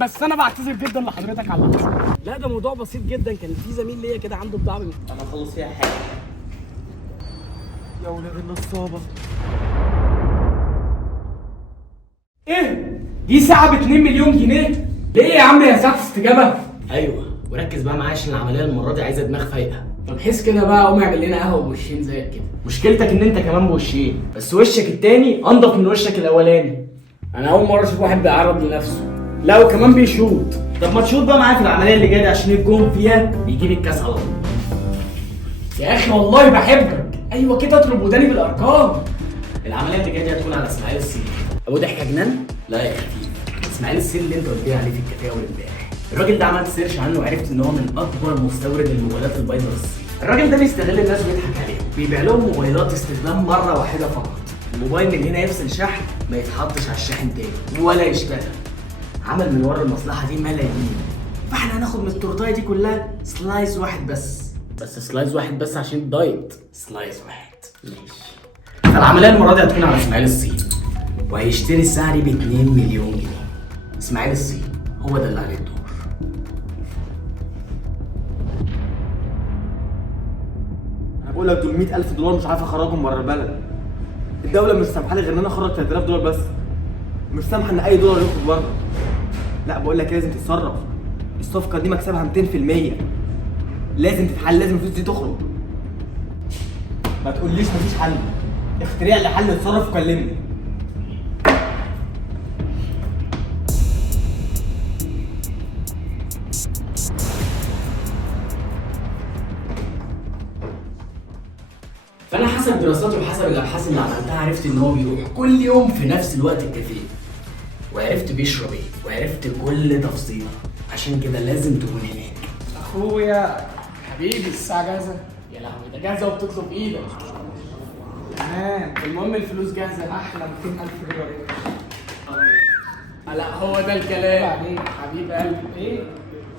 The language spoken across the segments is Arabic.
بس انا بعتذر جدا لحضرتك على اللي حصل. لا ده موضوع بسيط جدا، كان في زميل ليا كده عنده بضاعه انا هخلص فيها حاجه. يا ولاد النصابه، ايه دي ساعه ب 2 مليون جنيه؟ ليه يا عم يا ساعه استجابه؟ ايوه وركز بقى معايا عشان العمليه المره دي عايزه دماغ فايقه. طب حس كده بقى، قوم اعمل لنا قهوه بوشين زيك كده. مشكلتك ان انت كمان بوشين، بس وشك التاني انضف من وشك الاولاني. انا اول مره اشوف واحد بيعرض لنفسه، لا وكمان بيشوط. طب ما تشوط بقى معايا في العمليه اللي جايه دي عشان الجون فيها بيجيب الكاس على طول. يا اخي والله بحبك، ايوه كده اضرب وداني بالارقام. العمليه اللي جايه دي هتكون على اسماعيل السيد. ابو ضحك يا جنان؟ لا يا خفيف، اسماعيل السيد اللي انت قلت لي عليه في الكافيه اول امبارح. الراجل ده عملت سيرش عنه وعرفت ان هو من اكبر مستورد الموبايلات البايظه في الصين. الراجل ده بيستغل الناس ويضحك عليهم، بيبيع لهم موبايلات استخدام مره واحده فقط. الموبايل من هنا يفصل شحن ما يتحطش على الشاحن تاني ولا يشتغل. عمل من ورا المصلحه دي ملايين، فاحنا هناخد من التورتايه دي كلها سلايز واحد بس سلايز واحد بس عشان الدايت. سلايز واحد ماشي. فالعمليه المره دي هتكون على اسماعيل الصين، وهيشتري الساعه دي ب 2 مليون جنيه. اسماعيل الصين هو ده اللي عليه الدور. انا بقول لك دول $100,000 مش عارف اخرجهم بره البلد. الدوله مش سامحه لي غير ان انا اخرج $3000 بس، مش سامحه ان اي دولار يخرج بره. لا بقول لك لازم تتصرف، الصفقه دي مكسبها 200%، لازم تتحل، لازم الفلوس دي تخرج. ما تقوليش مفيش حل، اخترع لي حل، اتصرف وكلمني. فانا حسب دراساتي وحسب الابحاث اللي عملتها عرفت ان هو بيروح كل يوم في نفس الوقت الكافيه، وعرفت بيشرب ايه، وعرفت كل تفصيله، عشان كده لازم تكون هناك. اخويا حبيبي الساعه جاهزه؟ يا لهوي ده جاهزه وبتطلب ايدك. تمام، المهم الفلوس جاهزه. احلى $200,000 لا هو ده الكلام. حبيب قلبي ايه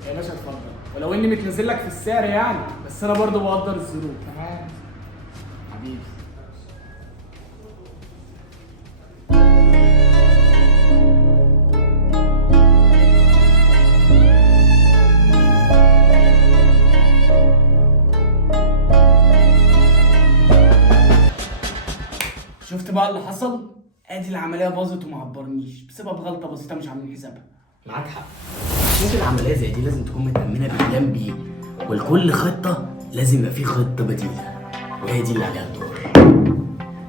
يا باشا اتفضل، ولو اني متنزل لك في السعر يعني، بس انا برضو بقدر الظروف. تمام حبيبي. شفت بقى اللي حصل؟ ادي العمليه باظت وما عبرنيش بسبب غلطه بسيطه مش عاملين حسابها. معاك حق، عشان العمليه زي دي لازم تكون متأمنه بكلام بيه، ولكل خطه لازم يبقى في خطه بديله، وهي دي اللي عليها الدور.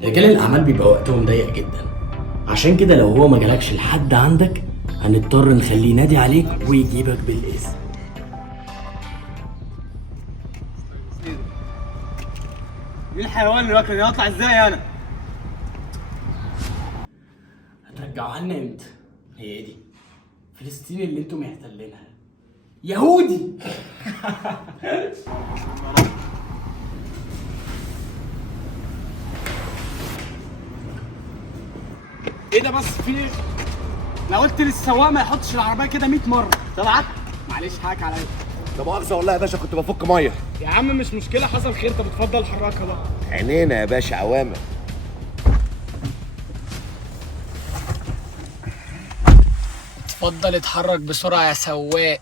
رجال الاعمال بيبقى وقتهم ضيق جدا، عشان كده لو هو ما جالكش لحد عندك هنضطر نخليه ينادي عليك ويجيبك بالاسم. مين الحيوان اللي واكل؟ هطلع ازاي انا؟ هترجعوها لنا امتى؟ هي دي فلسطين اللي انتم محتلينها يهودي. ايه ده بس في ايه؟ انا قلت للسواق ما يحطش العربيه كده 100 مره. سامعك؟ معلش حقك عليا. ده مؤاخذة والله يا باشا، كنت بفك ميه. يا عم مش مشكله، حصل خير. طب اتفضل حركها بقى. عينينا يا باشا، اوامر. اتفضل اتحرك بسرعه يا سواق.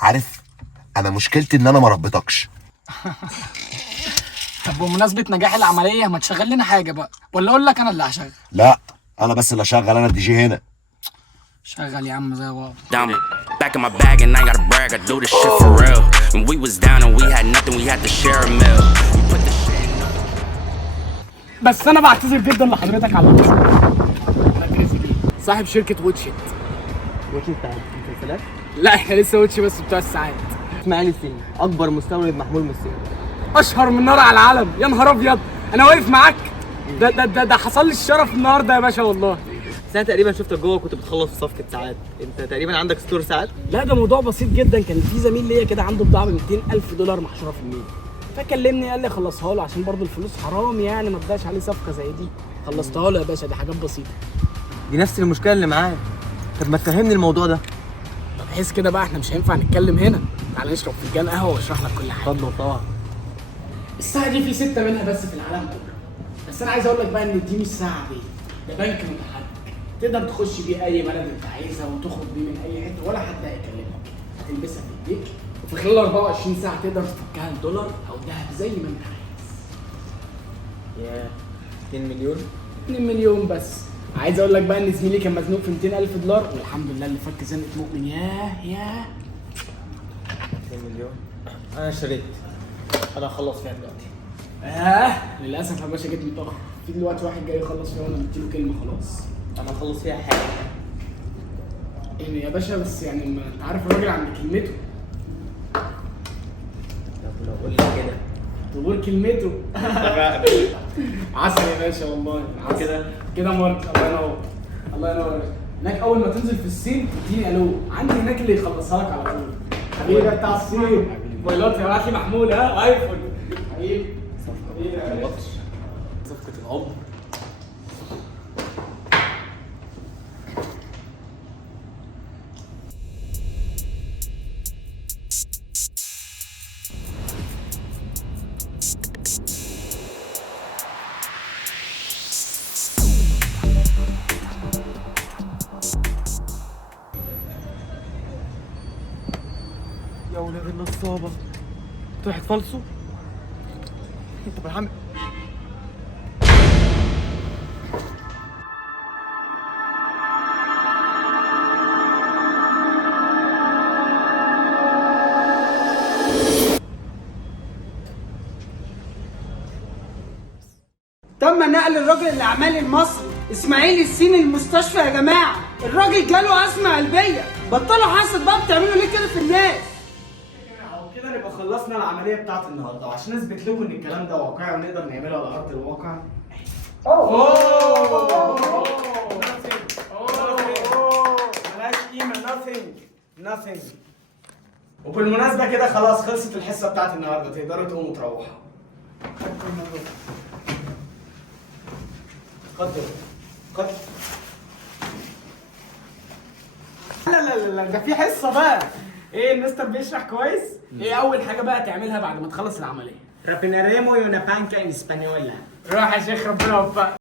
عارف انا مشكلتي ان انا ما ربيتكش. طب بمناسبه نجاح العمليه ما تشغل لنا حاجه بقى، ولا اقول لك انا اللي هشغل؟ لا انا بس اللي اشغل، انا الدي جي هنا. شغل يا عم زي بعض. Down back in my bag and I ain't gotta brag, I do this shit for real. When we was down and we had nothing, we had to share a meal. We put the shit in بس انا بعتذر جدا لحضرتك على اللي حصل. انا كريزي بيه صاحب شركه واتشت. واتش بتاع المسلسلات؟ لا احنا لسه واتش بس بتوع الساعات. اسماعيل السيد اكبر مستورد محمول من الصين، اشهر من نار على العالم. يا نهار ابيض انا واقف معاك. ده حصل لي الشرف النهارده يا باشا والله. بس انا تقريبا شفتك جوه كنت بتخلص في صفقه ساعات، انت تقريبا عندك ستور ساعات؟ لا ده موضوع بسيط جدا، كان في زميل ليا كده عنده بضاعه ب $200,000 محشوره في الميل، فكلمني قال لي خلصها له عشان برضه الفلوس حرام يعني ما تضيعش عليه صفقه زي دي. خلصتها له يا باشا، دي حاجات بسيطه. دي نفس المشكله اللي معايا. طب ما تفهمني الموضوع ده. طب حس كده بقى، احنا مش هينفع نتكلم هنا، تعالى نشرب فنجان قهوه واشرح لك كل حاجه. اتفضل طبعا. الساعه دي في 6 منها بس في العالم كله، بس انا عايز اقول لك بقى ان دي مش ساعه عاديه، ده بنك متحرك. تقدر تخش بيه اي بلد انت عايزها وتخرج بيه من اي حته ولا حد هيكلمك. هتلبسها في ايديك وفي خلال 24 ساعه تقدر تفكها لدولار او ذهب زي ما انت عايز. ياه 2 مليون؟ 2 مليون بس. عايز اقول لك بقى ان زميلي كان مزنوق في 200,000 دولار والحمد لله اللي فك زنقه مؤمن. ياه 2 مليون انا اشتريت. انا هخلص فيها دلوقتي. للاسف يا باشا جيت متاخر. في دلوقتي واحد جاي يخلص فيها وانا مديله كلمه خلاص. انا هخلص فيها حاجه. ايه يا باشا بس يعني ما انت عارف الراجل عند كلمته. طب لو قول لي كده. تقول كلمته. عسل يا باشا والله. عسل. كده مرت. الله ينور. الله ينور. هناك اول ما تنزل في الصين اديني الو. عندي هناك اللي يخلصها لك على طول. حبيبي ده بتاع الصين. موبايلات يا لي محمول ايفون. حبيبي. صفقه العمر. يا ولاد النصابة طلعت فالصو. طب يا عم تم نقل الراجل الاعمالي المصري اسماعيل السيني المستشفى يا جماعه. الراجل جاله ازمه قلبيه. بطلوا حاسد بقى، بتعملوا ليه كده في الناس؟ كده نبقى خلصنا العمليه بتاعت النهارده وعشان نثبت لكم ان الكلام ده واقعي ونقدر نعمله على ارض الواقع. ملهاش قيمه. nothing. وبالمناسبه كده خلاص خلصت الحصه بتاعت النهارده، تقدروا تقوموا تروحوا. اتفضل. لا ده في حصه بقى. ايه المستر بيشرح كويس؟ ايه اول حاجه بقى تعملها بعد ما تخلص العمليه؟ Rapinaremo y una panca en española. روح يا شيخ ربنا يوفقك.